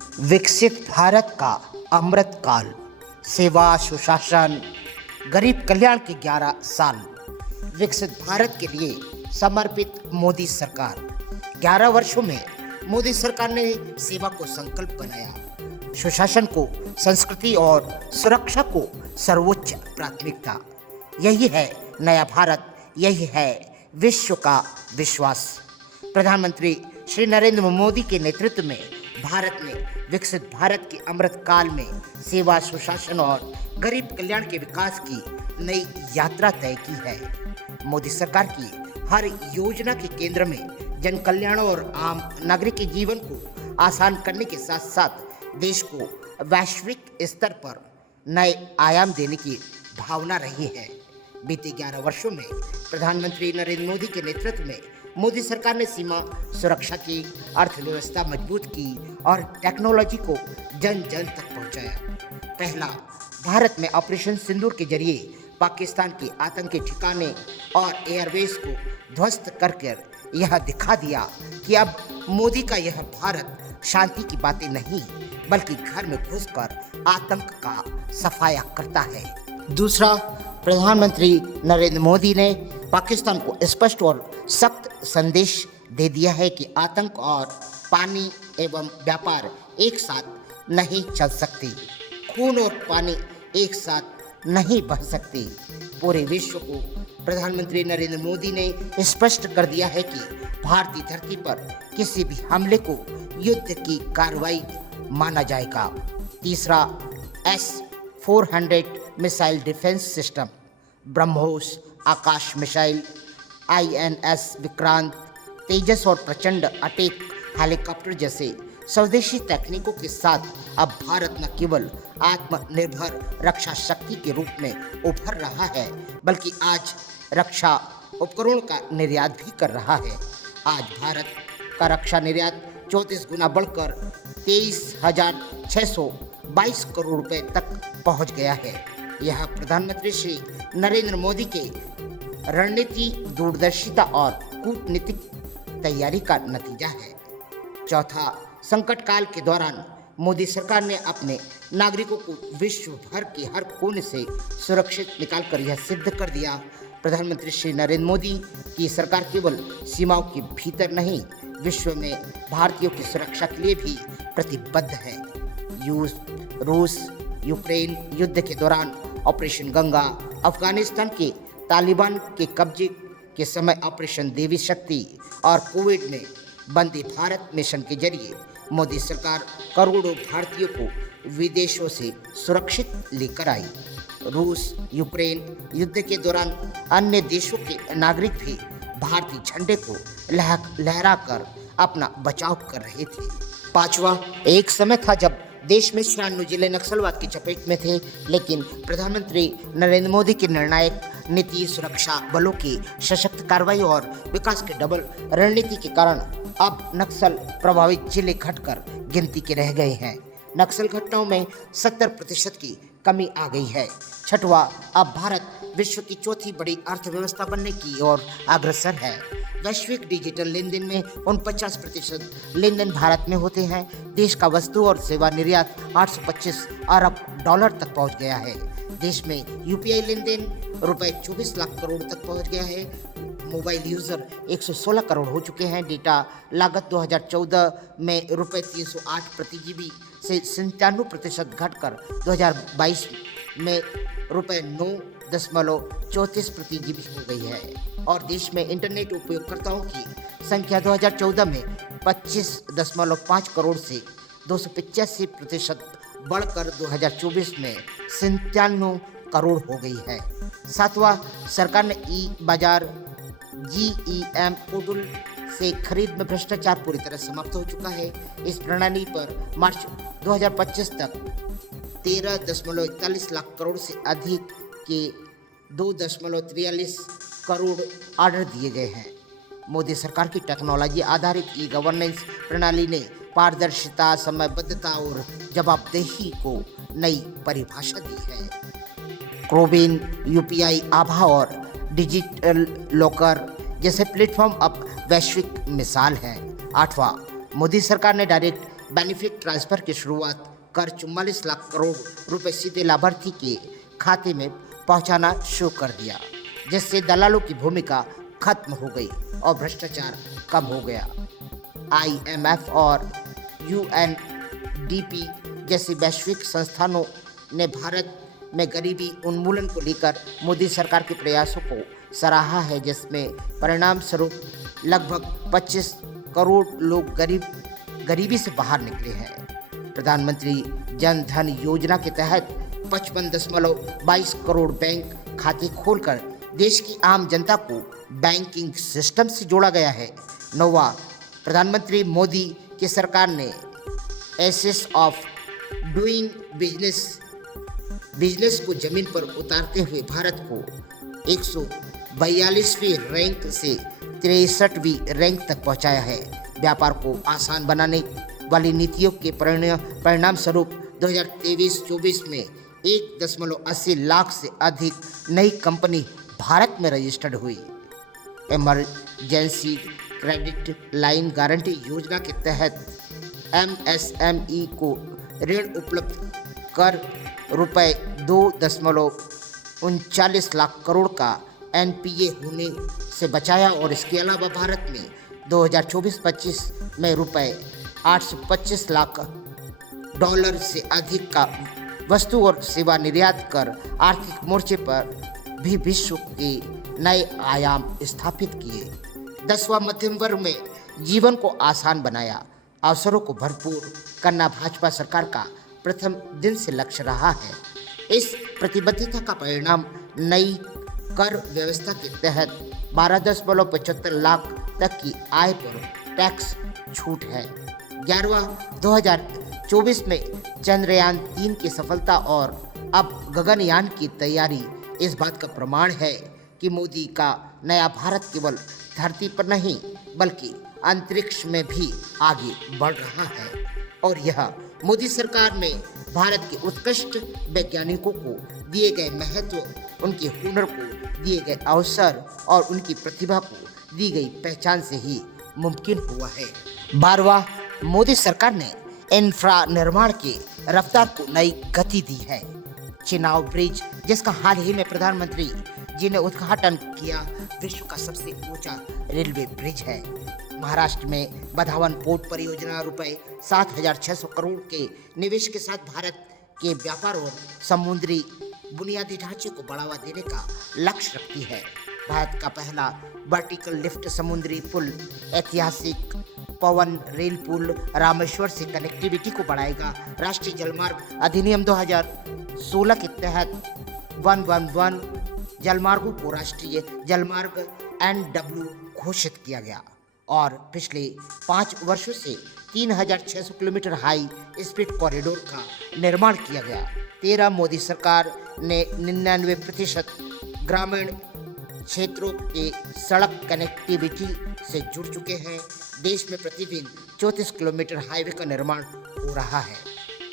विकसित भारत का अमृत काल, सेवा, सुशासन, गरीब कल्याण के 11 साल। विकसित भारत के लिए समर्पित मोदी सरकार। 11 वर्षों में मोदी सरकार ने सेवा को संकल्प बनाया, सुशासन को, संस्कृति और सुरक्षा को सर्वोच्च प्राथमिकता। यही है नया भारत, यही है विश्व का विश्वास। प्रधानमंत्री श्री नरेंद्र मोदी के नेतृत्व में भारत ने विकसित भारत के अमृत काल में सेवा, सुशासन और गरीब कल्याण के विकास की नई यात्रा तय की है। मोदी सरकार की हर योजना के केंद्र में जन कल्याण और आम नागरिक के जीवन को आसान करने के साथ साथ देश को वैश्विक स्तर पर नए आयाम देने की भावना रही है। बीते 11 वर्षों में प्रधानमंत्री नरेंद्र मोदी के नेतृत्व में मोदी सरकार ने सीमा सुरक्षा की, अर्थव्यवस्था मजबूत की और टेक्नोलॉजी को जन जन तक पहुंचाया। पहला, भारत में ऑपरेशन सिंदूर के जरिए पाकिस्तान के आतंकी ठिकाने और एयरबेस को ध्वस्त करके यह दिखा दिया कि अब मोदी का यह भारत शांति की बातें नहीं बल्कि घर में घुसकर आतंक का सफाया करता है। दूसरा, प्रधानमंत्री नरेंद्र मोदी ने पाकिस्तान को स्पष्ट और सख्त संदेश दे दिया है कि आतंक और पानी एवं व्यापार एक साथ नहीं चल सकते। खून और पानी एक साथ नहीं बह सकते। पूरे विश्व को प्रधानमंत्री नरेंद्र मोदी ने स्पष्ट कर दिया है कि भारतीय धरती पर किसी भी हमले को युद्ध की कार्रवाई माना जाएगा। तीसरा, S-400 missile defence system, BrahMos Akash missile, INS Vikrant, Tejas और प्रचंड अटैक हेलीकॉप्टर जैसे स्वदेशी तकनीकों के साथ अब भारत न केवल आत्मनिर्भर रक्षा शक्ति के रूप में उभर रहा है बल्कि आज रक्षा उपकरणों का निर्यात भी कर रहा है। आज भारत का रक्षा निर्यात 34 गुना बढ़कर 23,622 करोड़ रुपए तक पहुंच गया है। यह प्रधानमंत्री श्री नरेंद्र मोदी के रणनीति, दूरदर्शिता और कूटनीतिक तैयारी का नतीजा है। चौथा, संकट काल के दौरान मोदी सरकार ने अपने नागरिकों को विश्व भर के हर कोने से सुरक्षित निकालकर यह सिद्ध कर दिया। प्रधानमंत्री श्री नरेंद्र मोदी की सरकार केवल सीमाओं के भीतर नहीं, विश्व में भारतीयों की सुरक्षा के लिए भी प्रतिबद्ध है। रूस यूक्रेन युद्ध के दौरान ऑपरेशन गंगा, अफगानिस्तान के तालिबान के कब्जे के समय ऑपरेशन देवी शक्ति और कोविड में वंदे भारत मिशन के जरिए मोदी सरकार करोड़ों भारतीयों को विदेशों से सुरक्षित लेकर आई। रूस यूक्रेन युद्ध के दौरान अन्य देशों के नागरिक भी भारतीय झंडे को लहराकर अपना बचाव कर रहे थे। पांचवा, एक समय था जब देश में 96 जिले नक्सलवाद की चपेट में थे, लेकिन प्रधानमंत्री नरेंद्र मोदी की निर्णायक नीति, सुरक्षा बलों की सशक्त कार्रवाई और विकास के डबल रणनीति के कारण अब नक्सल प्रभावित जिले घटकर गिनती के रह गए हैं। नक्सल घटनाओं में 70% की कमी आ गई है। छठवां, अब भारत विश्व की चौथी बड़ी अर्थव्यवस्था बनने की ओर अग्रसर है। वैश्विक डिजिटल लेन देन में 49% लेन देन भारत में होते हैं। देश का वस्तु और सेवा निर्यात 825 अरब डॉलर तक पहुंच गया है। देश में UPI लेन देन रुपए 24 लाख करोड़ तक पहुंच गया है। मोबाइल यूज़र 116 करोड़ हो चुके हैं। डेटा लागत 2014 में रुपए 308 प्रति GB से 97% घटकर 2022 में रुपए 9.34 प्रति GB हो गई है। और देश में इंटरनेट उपयोगकर्ताओं की संख्या 2014 में 25.5 करोड़ से 285% बढ़कर 2024 में 97 करोड़ हो गई है। सातवां, सरकार ने ई-बाजार GeM पोर्टल से खरीद में भ्रष्टाचार पूरी तरह समाप्त हो चुका है। इस प्रणाली पर मार्च 2025 तक 13.41 लाख करोड़ से अधिक के 2.43 करोड़ ऑर्डर दिए गए हैं। मोदी सरकार की टेक्नोलॉजी आधारित ई-गवर्नेंस प्रणाली ने पारदर्शिता, समयबद्धता और जवाबदेही को नई परिभाषा दी है। क्रोबिन, UPI, आभा और डिजिटल लॉकर जैसे प्लेटफॉर्म अब वैश्विक मिसाल हैं। आठवां, मोदी सरकार ने डायरेक्ट बेनिफिट ट्रांसफर की शुरुआत कर 44 लाख करोड़ रुपए सीधे लाभार्थी के खाते में पहुंचाना शुरू कर दिया, जिससे दलालों की भूमिका खत्म हो गई और भ्रष्टाचार कम हो गया। IMF और UNDP जैसी वैश्विक संस्थानों ने भारत में गरीबी उन्मूलन को लेकर मोदी सरकार के प्रयासों को सराहा है, जिसमें परिणाम स्वरूप लगभग 25 करोड़ लोग गरीबी से बाहर निकले हैं। प्रधानमंत्री जन धन योजना के तहत 55.22 करोड़ बैंक खाते खोलकर देश की आम जनता को बैंकिंग सिस्टम से जोड़ा गया है। नौवां, प्रधानमंत्री मोदी की सरकार ने एसेस ऑफ डूइंग बिजनेस को जमीन पर उतारते हुए भारत को 142वीं रैंक से 63वीं रैंक तक पहुंचाया है। व्यापार को आसान बनाने वाली नीतियों के परिणाम स्वरूप 2023-24 में 1.80 लाख से अधिक नई कंपनी भारत में रजिस्टर्ड हुई। इमरजेंसी क्रेडिट लाइन गारंटी योजना के तहत MSME को ऋण उपलब्ध कर रुपए 2.39 लाख करोड़ का NPA होने से बचाया और इसके अलावा भारत में 2024-25 में रुपए 825 लाख डॉलर से अधिक का वस्तु और सेवा निर्यात कर आर्थिक मोर्चे पर भी विश्व के नए आयाम स्थापित किए। 10वां, मध्यम वर्ग में जीवन को आसान बनाया। अवसरों को भरपूर करना भाजपा सरकार का प्रथम दिन से लक्ष्य रहा है। इस प्रतिबद्धता का परिणाम नई कर व्यवस्था के तहत 12.75 लाख तक की आय पर टैक्स छूट है। 11वां, 2024 में चंद्रयान 3 की सफलता और अब गगनयान की तैयारी इस बात का प्रमाण है कि मोदी का नया भारत केवल धरती पर नहीं बल्कि अंतरिक्ष में भी आगे बढ़ रहा है। और यह मोदी सरकार में भारत के उत्कृष्ट वैज्ञानिकों को दिए गए महत्व, उनके हुनर को दिए गए अवसर और उनकी प्रतिभा को दी गई पहचान से ही मुमकिन हुआ है। 12वां, मोदी सरकार ने इंफ्रा निर्माण की रफ्तार को नई गति दी है। चिनाब ब्रिज, जिसका हाल ही में प्रधानमंत्री जी ने उद्घाटन किया, विश्व का सबसे ऊंचा रेलवे ब्रिज है। महाराष्ट्र में बधावन पोर्ट परियोजना रुपए 7,600 करोड़ के निवेश के साथ भारत के व्यापार और समुद्री बुनियादी ढांचे को बढ़ावा देने का लक्ष्य रखती है। भारत का पहला वर्टिकल लिफ्ट समुद्री पुल, ऐतिहासिक पवन रेल पुल रामेश्वर से कनेक्टिविटी को बढ़ाएगा। राष्ट्रीय जलमार्ग अधिनियम 2016 के तहत 111 जलमार्गों को राष्ट्रीय जलमार्ग NW घोषित किया गया और पिछले 5 वर्षों से 3,600 किलोमीटर हाई स्पीड कॉरिडोर का निर्माण किया गया। 13, मोदी सरकार ने 99% ग्रामीण क्षेत्रों के सड़क कनेक्टिविटी से जुड़ चुके हैं। देश में प्रतिदिन 34 किलोमीटर हाईवे का निर्माण हो रहा है।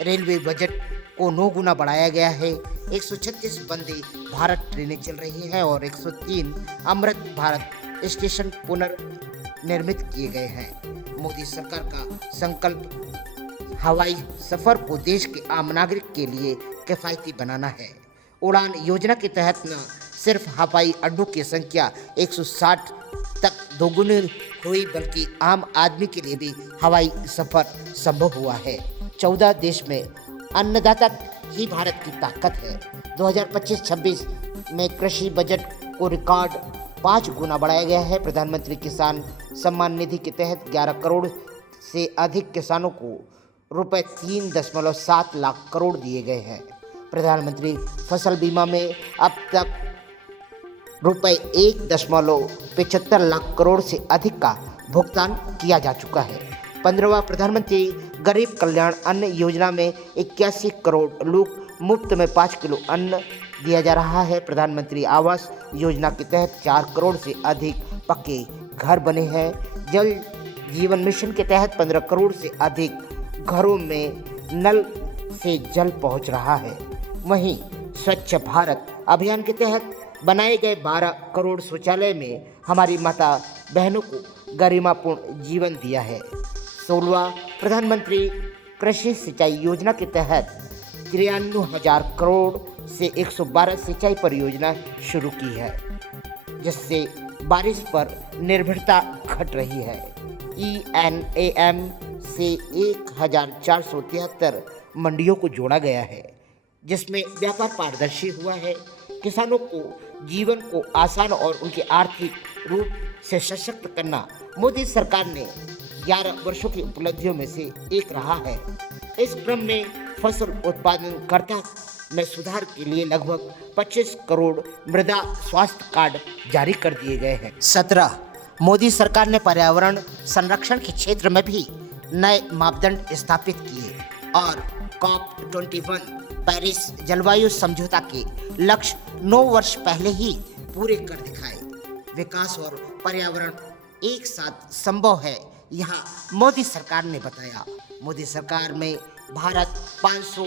रेलवे बजट को 9 गुना बढ़ाया गया है। 136 वंदे भारत ट्रेनें चल रही हैं और 103 अमृत भारत स्टेशन पुनर्निर्मित किए गए हैं। मोदी सरकार का संकल्प हवाई सफर को देश के आम नागरिक के लिए किफायती बनाना है। उड़ान योजना के तहत न सिर्फ हवाई अड्डों की संख्या 160 तक दोगुनी हुई बल्कि आम आदमी के लिए भी हवाई सफर संभव हुआ है। 14, देश में अन्नदाता ही भारत की ताकत है। 2025-26 में कृषि बजट को रिकॉर्ड 5 गुना बढ़ाया गया है। प्रधानमंत्री किसान सम्मान निधि के तहत 11 करोड़ से अधिक किसानों को रुपए 3.7 लाख करोड़ दिए गए हैं। प्रधानमंत्री फसल बीमा में अब तक रुपए 1.75 लाख करोड़ से अधिक का भुगतान किया जा चुका है। 15वां, प्रधानमंत्री गरीब कल्याण अन्न योजना में 81 करोड़ लोग मुफ्त में 5 किलो अन्न दिया जा रहा है। प्रधानमंत्री आवास योजना के तहत 4 करोड़ से अधिक पक्के घर बने हैं। जल जीवन मिशन के तहत 15 करोड़ से अधिक घरों में नल से जल पहुंच रहा है। वहीं स्वच्छ भारत अभियान के तहत बनाए गए 12 करोड़ शौचालय में हमारी माता बहनों को गरिमापूर्ण जीवन दिया है। 16वां, प्रधानमंत्री कृषि सिंचाई योजना के तहत 93,000 करोड़ से 112 सिंचाई परियोजना शुरू की है, जिससे बारिश पर निर्भरता घट रही है। ENAM से 1,473 मंडियों को जोड़ा गया है, जिसमें व्यापार पारदर्शी हुआ है। किसानों को जीवन को आसान और उनके आर्थिक रूप से सशक्त करना मोदी सरकार ने 11 वर्षों की उपलब्धियों में से एक रहा है। इस क्रम में फसल उत्पादनकर्ता में सुधार के लिए लगभग 25 करोड़ मृदा स्वास्थ्य कार्ड जारी कर दिए गए हैं। 17 मोदी सरकार ने पर्यावरण संरक्षण के क्षेत्र में भी नए मापदंड स्थापित किए और COP21 पेरिस जलवायु समझौता के लक्ष्य 9 वर्ष पहले ही पूरे कर दिखाए। विकास और पर्यावरण एक साथ संभव है, यहाँ मोदी सरकार ने बताया। मोदी सरकार में Bharat 500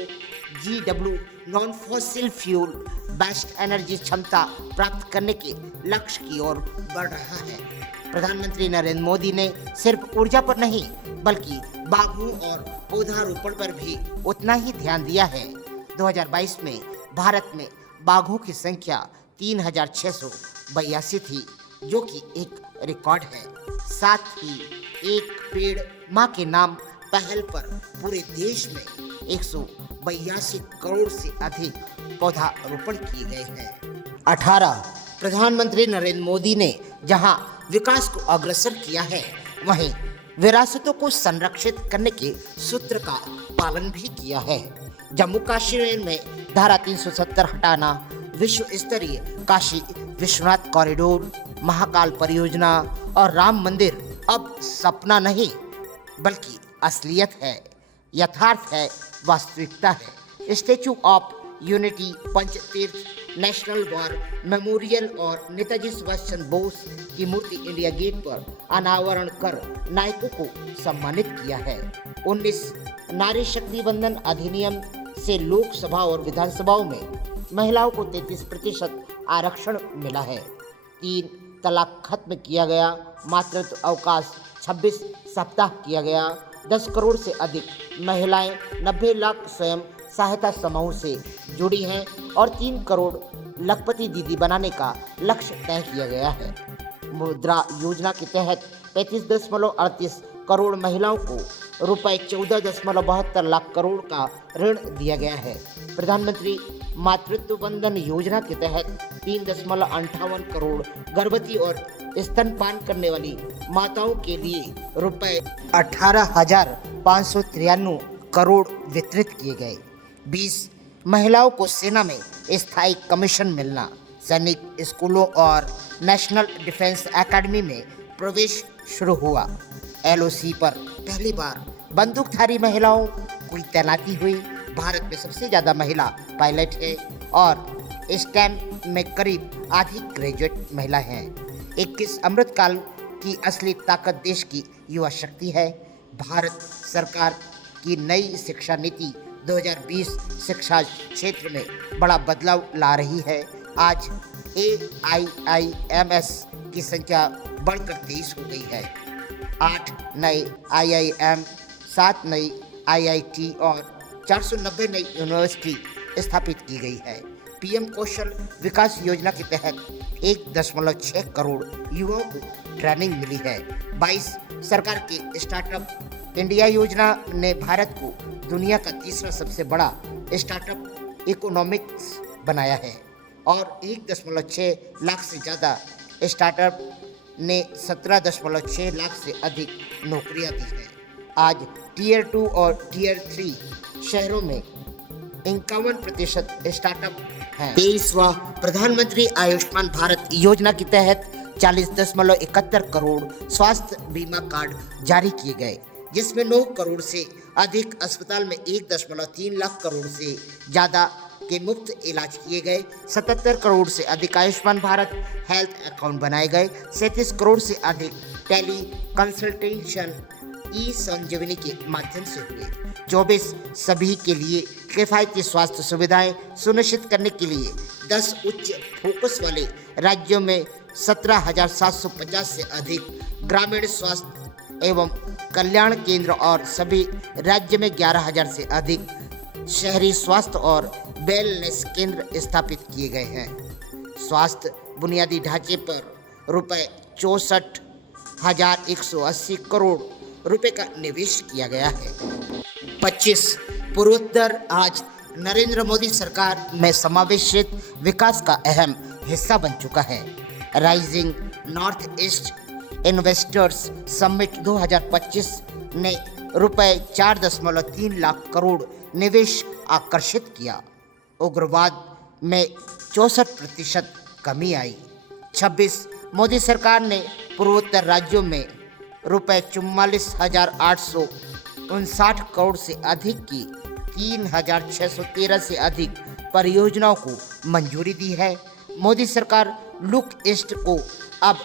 GW non fossil fuel based energy क्षमता प्राप्त करने के लक्ष्य की ओर बढ़ रहा है। प्रधानमंत्री नरेंद्र मोदी ने सिर्फ ऊर्जा पर नहीं बल्कि बाघों और पौधारोपण पर भी उतना ही ध्यान दिया है। 2022 में भारत में बाघों की संख्या 3,682 थी, जो कि एक रिकॉर्ड है। साथ ही एक पेड़ माँ के नाम पहल पर पूरे देश में 182 करोड़ से अधिक पौधारोपण किए गए हैं। 18 प्रधानमंत्री नरेंद्र मोदी ने जहां विकास को अग्रसर किया है, वहीं विरासतों को संरक्षित करने के सूत्र का पालन भी किया है। जम्मू कश्मीर में धारा 370 हटाना, विश्व स्तरीय काशी विश्वनाथ कॉरिडोर, महाकाल परियोजना और राम मंदिर अब सपना नहीं बल्कि असलियत है, यथार्थ है, वास्तविकता है। Statue of unity, Panchtirth, national war memorial और नेताजी सुभाष चंद्र बोस की मूर्ति इंडिया गेट पर अनावरण कर नायकों को सम्मानित किया है। 19 नारी शक्ति बंधन अधिनियम से लोकसभा और विधानसभाओं में महिलाओं को 33% आरक्षण मिला है। 3 तलाक खत्म किया गया। मातृत्व अवकाश 26 सप्ताह किया गया। 10 करोड़ से अधिक महिलाएं 90 लाख स्वयं सहायता समूह से जुड़ी हैं और 3 करोड़ लखपति दीदी बनाने का लक्ष्य तय किया गया है। मुद्रा योजना के तहत 35.38 करोड़ महिलाओं को रुपए 14.72 लाख करोड़ का ऋण दिया गया है। प्रधानमंत्री मातृत्व वंदन योजना के तहत 3.58 करोड़ गर्भवती और स्तनपान करने वाली माताओं के लिए रुपए 18,593 करोड़ वितरित किए गए। 20 महिलाओं को सेना में स्थायी कमीशन मिलना। सैनिक स्कूलों और नेशनल डिफेंस एकेडमी में प्रवेश शुरू हुआ। LOC पर पहली बार बंदूकधारी महिलाओं की तैनाती हुई। भारत में सबसे ज़्यादा महिला पायलट है और स्टेम में करीब आधी ग्रेजुएट महिला हैं। 21 अमृतकाल की असली ताकत देश की युवा शक्ति है। भारत सरकार की नई शिक्षा नीति 2020 शिक्षा क्षेत्र में बड़ा बदलाव ला रही है। आज AIIMS की संख्या बढ़कर 23 हो गई है। 8 नए IIM, 7 नई IIT और 490 नई यूनिवर्सिटी स्थापित की गई है। PM कौशल विकास योजना के तहत 1.6 करोड़ युवाओं को ट्रेनिंग मिली है। 22 सरकार के स्टार्टअप इंडिया योजना ने भारत को दुनिया का तीसरा सबसे बड़ा स्टार्टअप इकोनॉमिक्स बनाया है और 1.6 लाख से ज़्यादा स्टार्टअप ने 17.6 लाख से अधिक नौकरियां दी हैं। आज Tier 2 और Tier 3 शहरों में 51% स्टार्टअप हैं। 23वां प्रधानमंत्री आयुष्मान भारत योजना के तहत 40.71 करोड़ स्वास्थ्य बीमा कार्ड जारी किए गए, जिसमें 9 करोड़ से अधिक अस्पताल में 1.3 लाख करोड़ से ज़्यादा के मुफ्त इलाज किए गए। 77 करोड़ से अधिक आयुष्मान भारत हेल्थ अकाउंट बनाए गए। 37 करोड़ से अधिक टेली कंसल्टेशन संजीवनी के माध्यम से हुए। 24 सभी के लिए किफायती स्वास्थ्य सुविधाएं सुनिश्चित करने के लिए 10 उच्च फोकस वाले राज्यों में 17,750 से अधिक ग्रामीण स्वास्थ्य एवं कल्याण केंद्र और सभी राज्य में 11,000 से अधिक शहरी स्वास्थ्य और वेलनेस केंद्र स्थापित किए गए हैं। स्वास्थ्य बुनियादी ढांचे पर रुपए 64,180 करोड़ रुपए का निवेश किया गया है। 25 पूर्वोत्तर आज नरेंद्र मोदी सरकार में समावेशित विकास का अहम हिस्सा बन चुका है। Rising north east investors summit 2025 ने रुपए 4.3 लाख करोड़ निवेश आकर्षित किया। उग्रवाद में 64% कमी आई। 26 मोदी सरकार ने पूर्वोत्तर राज्यों में रुपए 44,859 करोड़ से अधिक की 3,613 से अधिक परियोजनाओं को मंजूरी दी है। मोदी सरकार लुक ईस्ट को अब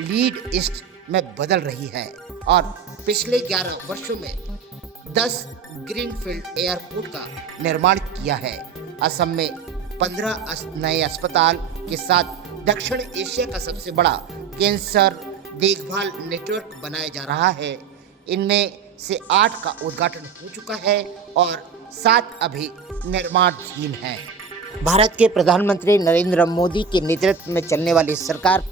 लीड ईस्ट में बदल रही है और पिछले 11 वर्षों में 10 ग्रीनफील्ड एयरपोर्ट का निर्माण किया है। असम में 15 नए अस्पताल के साथ दक्षिण एशिया का सबसे बड़ा कैंसर देखभाल नेटवर्क बनाया जा रहा है। इनमें से 8 का उद्घाटन हो चुका है और 7 अभी निर्माणाधीन है। भारत के प्रधानमंत्री नरेंद्र मोदी के नेतृत्व में चलने वाली सरकार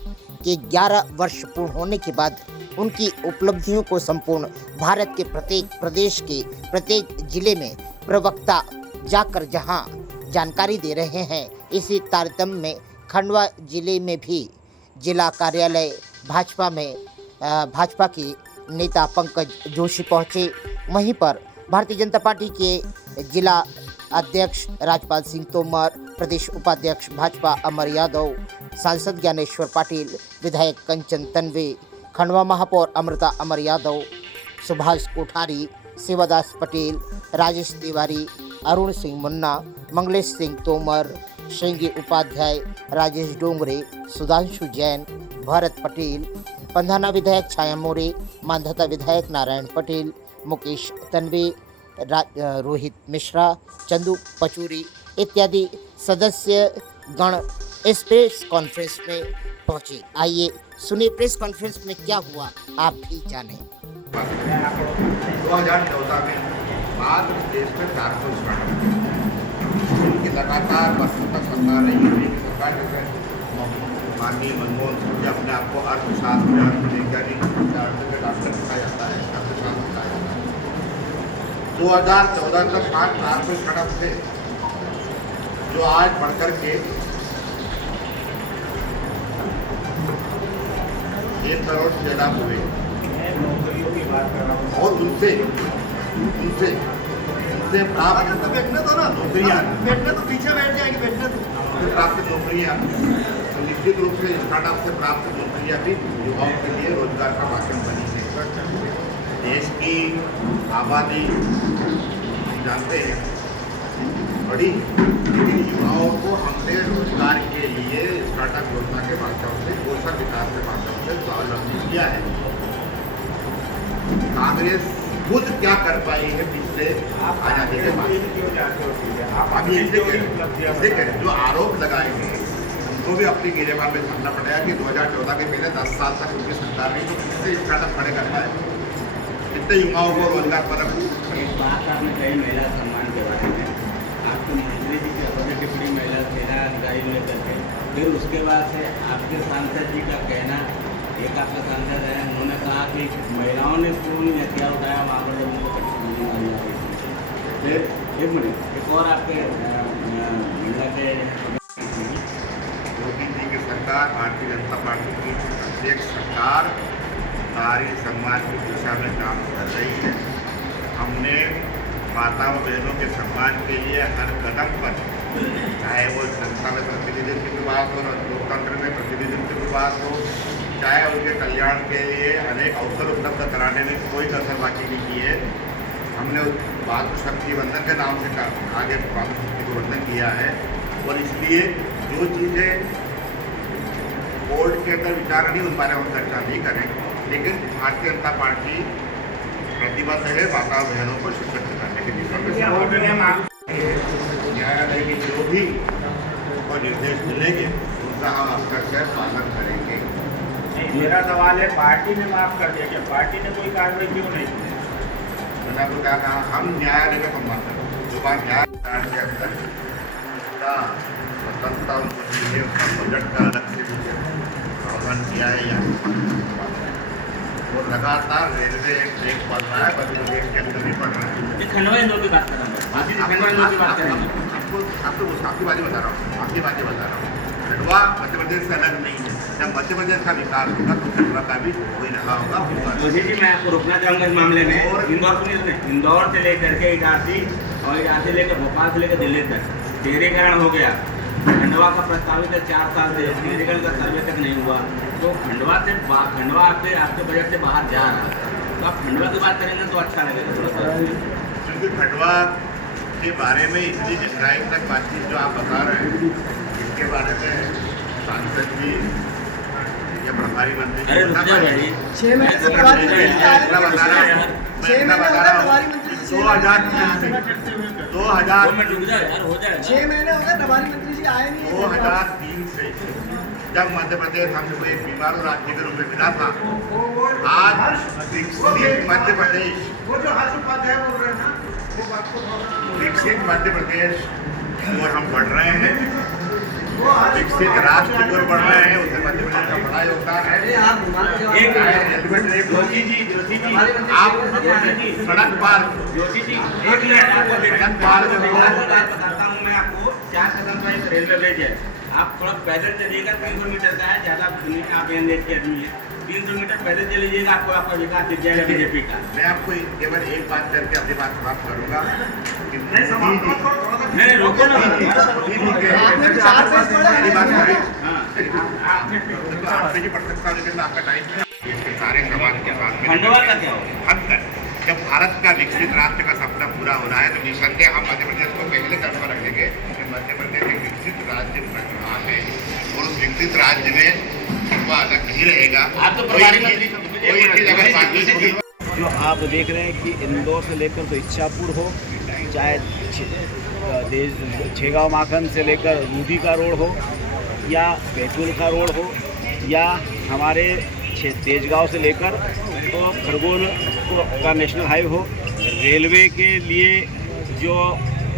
के 11 वर्ष पूर्ण होने के बाद उनकी उपलब्धियों को संपूर्ण भारत के प्रत्येक प्रदेश के प्रत्येक जिले में प्रवक्ता जाकर जहां जानकारी दे रहे हैं, इसी तारतम्य में खंडवा जिले में भी जिला कार्यालय भाजपा के नेता पंकज जोशी पहुंचे। वहीं पर भारतीय जनता पार्टी के जिला अध्यक्ष राजपाल सिंह तोमर, प्रदेश उपाध्यक्ष भाजपा अमर यादव, सांसद ज्ञानेश्वर पाटिल, विधायक कंचन तन्वे, खंडवा महापौर अमृता अमर यादव, सुभाष कोठारी, शिवदास पटेल, राजेश तिवारी, अरुण सिंह मुन्ना, मंगलेश सिंह तोमर, श्रृंगी उपाध्याय, राजेश डोंगरे, सुधांशु जैन, भरत पटेल, पंधाना विधायक छाया मोरे, मांधाता विधायक नारायण पटेल, मुकेश तन्वे, रोहित मिश्रा, चंदू पचूरी इत्यादि सदस्य गण इस प्रेस कॉन्फ्रेंस में पहुंचे। आइए सुनिए प्रेस कॉन्फ्रेंस में क्या हुआ, आप भी जानें। 2014 में बाद देश में 400 स्टार्टअप उनकी लगातार वस्तुतः सरकार रही है। सरकार जैसे माननीय मनमोहन सिंह जी अपने आप को अर्थशास्त्र वैज्ञानिक के डॉक्टर कहा जाता है, अर्थशास्त्र कहा जाता है। 2014 तक 400 स्टार्टअप थे जो आज बढ़कर के 1 करोड़ से ज्यादा हुए और उनसे प्राप्त नौकरियाँ प्राप्त नौकरियाँ निश्चित रूप से स्टार्टअप से प्राप्त नौकरियाँ भी युवाओं के लिए रोजगार का माध्यम बनी है। देश की आबादी जानते हैं बड़ी, लेकिन युवाओं को हमने रोजगार के लिए स्टार्टअप योजना के माध्यम से, कौशल विकास के माध्यम से स्वावलंबी किया है। कांग्रेस खुद क्या कर पाई है पिछले आजादी के बाद? अभी इसे जो आरोप लगाए गए उनको भी अपनी गिरेबान में झांकना पड़ेगा कि 2014 के पहले 10 साल तक उनकी सरकार ने तो कितने स्टार्टअप खड़े कर पाए, कितने युवाओं को रोजगार पर। एक बात आपने कही महिला सम्मान के बारे में, आपको मंत्री जी की टिप्पणी महिला सेना अधिकारी में करके, फिर उसके बाद से आपके सांसद जी का कहना, एक आपका सांसद है, उन्होंने कहा कि महिलाओं ने क्यों नहीं हथियार उठाया वहाँ पर जब उनको फिर एक मिनट एक और आपके महिला के योगी जी की सरकार, भारतीय जनता पार्टी की अध्यक्ष सरकार नारी सम्मान की दिशा में काम कर रही है। हमने माता व बहनों के सम्मान के लिए हर कदम पर, चाहे वो जनता में प्रतिनिधित्व की बात हो, लोकतंत्र में प्रतिनिधित्व की बात हो, चाहे उनके कल्याण के लिए अनेक अवसर उपलब्ध कराने में कोई कसर बाकी नहीं की है। हमने मातृशक्ति वंदन के नाम से आगे मातृशक्ति वंदन किया है और इसलिए जो चीज़ें बोर्ड के अंदर विचार नहीं, उन बारे में हम चर्चा नहीं करें, लेकिन भारतीय जनता पार्टी प्रतिबद्ध है माता बहनों को सशक्त करने की दिशा में। न्यायालय की जो भी निर्देश मिलेंगे उनका हम अक्सर पालन करेंगे। मेरा सवाल है पार्टी ने माफ कर दिया क्या? पार्टी ने कोई कार्रवाई क्यों नहीं की? मैंने आपको क्या कहा, हम न्यायालय का सम्मान करते हैं। जो बात न्याय के अंदर उसका स्वतंत्रता उनको चाहिए, उसका बजट का अलग से प्रावधान किया है या वो लगातार रेलवे एक बढ़ रहा है, बस एक के अंदर नहीं बढ़ रहा है। खंडवा इंदौर की बात कर रहा हूँ, खंडवा इंदौर की बात कर रहा हूँ। आपकी बातें बता रहा हूँ, आपकी बातें बता रहा हूँ। खंडवा मध्य प्रदेश से अलग नहीं है। जब मध्य प्रदेश का विकास होगा तो खंडवा का भी हो ही रहा होगा। जोशी जी, मैं आपको रोकना चाहूँगा इस मामले में। इंदौर से लेकर के इटारसी और इटारसी लेकर भोपाल से लेकर दिल्ली तक शहरीकरण हो गया। खंडवा का प्रस्तावित है 4 साल से, शहरीकरण का सर्वे तक नहीं हुआ। तो खंडवा आपके बजट से बाहर जा रहा है, तो आप खंडवा की बात करेंगे तो अच्छा लगेगा थोड़ा सा। क्योंकि खंडवा के बारे में इतनी गहराई तक बातचीत जो आप बता रहे हैं, इसके बारे में सांसद जी या प्रभारी मंत्री अरे रुक जाओ भाई, 6 महीने से प्रभारी मंत्री जी आए इतना बता रहा हूँ, मैं इतना बता रहा हूँ। 2003 रुक जाओ यार, हो जाएगा। 6 महीने हो गए प्रभारी मंत्री जी आए नहीं। 2003 से जब मध्य प्रदेश हमको एक बीमार राज्य के रूप में मिला था, आज विकसित मध्य प्रदेश, विकसित मध्य प्रदेश की ओर हम बढ़ रहे हैं, विकसित राष्ट्र की ओर बढ़ रहे हैं। उसमें मध्य प्रदेश का बड़ा योगदान है। जोशी जी, आप सड़क पार, जोशी जी, एक मिनट आपको सड़क पार बताता हूँ मैं आपको। 4 कदम का एक रेलवे ब्रिज है, आप थोड़ा पैदल चलिएगा, 300 मीटर का है, ज़्यादा दुनिया आप एन के आदमी है, 300 मीटर पैदल चले जाइएगा, आपको आपका विकास दिख जाएगा बीजेपी का। मैं आपको केवल एक बात करके अपनी बात समाप्त करूंगा कि नहीं रोको ना, मेरी बात करें। हाँ। आपसे जी पढ़ सकता हूँ, लेकिन आपका टाइम सारे समाज के साथ में खंडवा का क्या हो? हद तक जब भारत का विकसित राष्ट्र का सपना पूरा हो रहा है तो निसंदेह हम मध्य प्रदेश को पहले दर पर रखेंगे कि मध्य प्रदेश एक विकसित राज्य बन रहा है और उस विकसित राज्य में वह अलग नहीं रहेगा। आप तो प्रभारी मंत्री कोई चीज अगर बाकी होगी जो आप देख रहे हैं कि इंदौर से लेकर तो इच्छापुर हो, चाहे छेगांव माखन से लेकर रूदी का रोड हो या बैतूल का रोड हो या हमारे तेजगांव से लेकर तो खरगोन का नेशनल हाईवे हो, रेलवे के लिए जो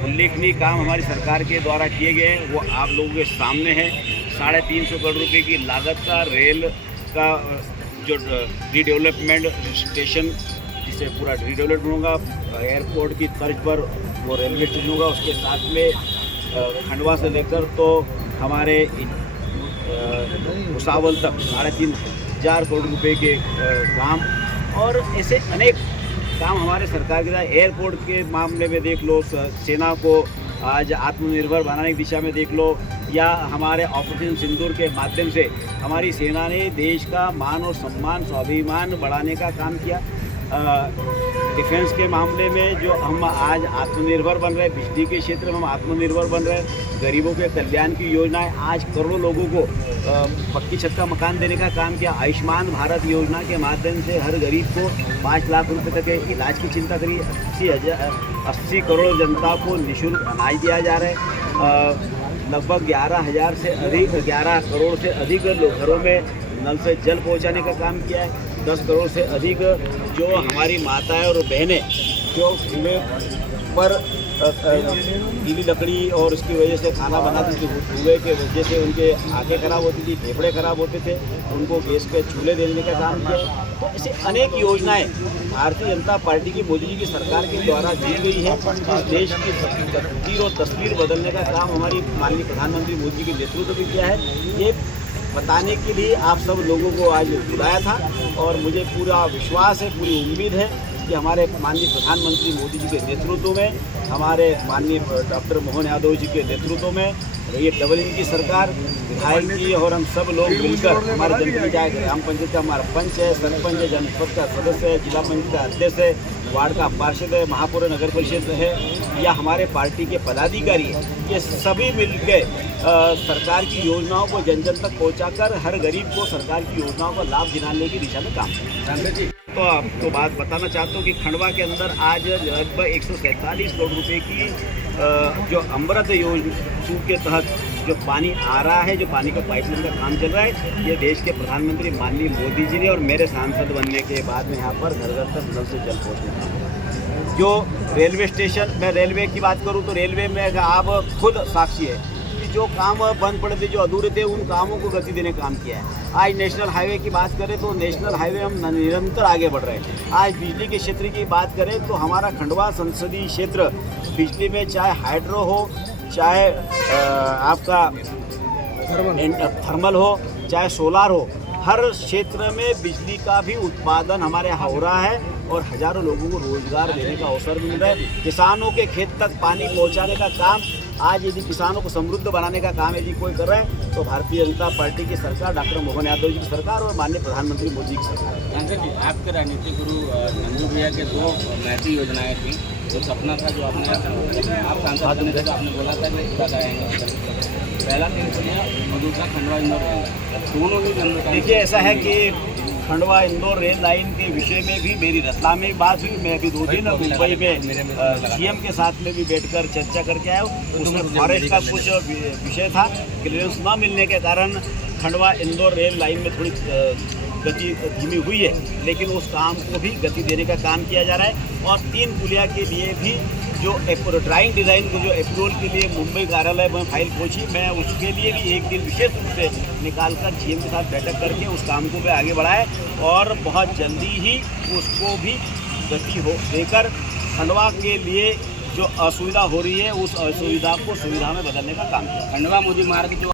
उल्लेखनीय काम हमारी सरकार के द्वारा किए गए हैं वो आप लोगों के सामने है। 350 करोड़ रुपए की लागत का रेल का जो रीडेवलपमेंट स्टेशन, जिसे पूरा रीडेवलपमेंट होगा, एयरपोर्ट की तर्ज पर वो रेलवे स्टेशन होगा। उसके साथ में खंडवा से लेकर तो हमारे भुसावल तक 3,500 करोड़ रुपए के काम और ऐसे अनेक काम हमारे सरकार के साथ। एयरपोर्ट के मामले में देख लो, सेना को आज आत्मनिर्भर बनाने की दिशा में देख लो, या हमारे ऑपरेशन सिंदूर के माध्यम से हमारी सेना ने देश का मान और सम्मान, स्वाभिमान बढ़ाने का काम किया। डिफेंस के मामले में जो हम आज आत्मनिर्भर बन रहे हैं, बिजली के क्षेत्र में हम आत्मनिर्भर बन रहे हैं, गरीबों के कल्याण की योजनाएं, आज करोड़ों लोगों को पक्की छत का मकान देने का काम किया। आयुष्मान भारत योजना के माध्यम से हर गरीब को 5 लाख रुपए तक के इलाज की चिंता करी। 80 करोड़ जनता को निःशुल्क अनाज दिया जा रहा है। लगभग 11,000 से अधिक 11 करोड़ से अधिक घरों में नल से जल पहुंचाने का काम किया है। 10 करोड़ से अधिक जो हमारी माताएं और बहनें जो कुएं पर गीली लकड़ी और उसकी वजह से खाना बनाती थी, कुएं के वजह से उनके आंखें खराब होती थी, फेफड़े खराब होते थे, उनको गैस के चूल्हे देने का काम किया। तो ऐसे अनेक योजनाएं भारतीय जनता पार्टी की, मोदी जी की सरकार के द्वारा दी गई है। इस देश की तकदीर और तस्वीर बदलने का काम हमारी माननीय प्रधानमंत्री मोदी के नेतृत्व में किया है। ये बताने के लिए आप सब लोगों को आज बुलाया था और मुझे पूरा विश्वास है, पूरी उम्मीद है कि हमारे माननीय प्रधानमंत्री मोदी जी के नेतृत्व में, हमारे माननीय डॉक्टर मोहन यादव जी के नेतृत्व में ये डबल इंजन की सरकार, विधायक जी और हम सब लोग मिलकर, हमारे जनपंचायत ग्राम पंचायत का हमारा पंच है, सरपंच है, जनपद का सदस्य है, जिला पंचायत का अध्यक्ष है, वार्ड का पार्षद है, महापौर नगर परिषद है या हमारे पार्टी के पदाधिकारी हैं, ये सभी मिलकर सरकार की योजनाओं को जन जन तक पहुंचाकर हर गरीब को सरकार की योजनाओं का लाभ दिलाने की दिशा में काम करें। तो आपको बात बताना चाहता हूँ कि खंडवा के अंदर आज लगभग 147 करोड़ रुपए की जो अमृत योजना के तहत जो पानी आ रहा है, जो पानी का पाइपलाइन का काम चल रहा है, ये देश के प्रधानमंत्री माननीय मोदी जी ने और मेरे सांसद बनने के बाद में यहाँ पर घर घर तक नल से जल पहुँचे। जो रेलवे स्टेशन, मैं रेलवे की बात करूँ तो रेलवे में आप खुद साक्षी है कि जो काम बंद पड़े थे, जो अधूरे थे, उन कामों को गति देने का काम किया है। आज नेशनल हाईवे की बात करें तो नेशनल हाईवे हम निरंतर आगे बढ़ रहे हैं। आज बिजली के क्षेत्र की बात करें तो हमारा खंडवा संसदीय क्षेत्र बिजली में चाहे हाइड्रो हो, चाहे आपका थर्मल हो, चाहे सोलार हो, हर क्षेत्र में बिजली का भी उत्पादन हमारे यहाँ हो रहा है और हजारों लोगों को रोजगार देने का अवसर मिल रहा है। किसानों के खेत तक पानी पहुँचाने का काम, आज यदि किसानों को समृद्ध बनाने का काम यदि कोई कर रहा है तो भारतीय जनता पार्टी की सरकार, डॉक्टर मोहन यादव जी की सरकार और माननीय प्रधानमंत्री मोदी की सरकार। सांसद जी, आपके राजनीतिक गुरु नंदू भैया के 2 महती योजनाएं थी। जो सपना था, जो आपने आप सांसद बने थे तो आपने बोला था कि पूरा कराएंगे। पहला तेलपुलिया और दूसरा खंडवा इंदौर रेल, दोनों ही जनता। देखिए, ऐसा है कि खंडवा इंदौर रेल लाइन के विषय में भी मेरी रतलाम में बात हुई। मैं अभी 2 दिन मुंबई में सीएम के साथ में भी बैठकर चर्चा करके आया हूँ। उसमें फॉरेस्ट का कुछ विषय था, क्लियरेंस न मिलने के कारण खंडवा इंदौर रेल लाइन में थोड़ी गति धीमी हुई है, लेकिन उस काम को भी गति देने का काम किया जा रहा है। और 3 पुलिया के लिए भी जो ड्राइंग डिज़ाइन को जो अप्रूवल के लिए मुंबई कार्यालय में फाइल पहुंची, मैं उसके लिए भी एक दिन विशेष रूप से निकालकर सीएम के साथ बैठक करके उस काम को भी आगे बढ़ाए और बहुत जल्दी ही उसको भी गति हो देकर खंडवा के लिए जो असुविधा हो रही है उस असुविधा को सुविधा में बदलने का काम किया। खंडवा मोदी मार्ग जो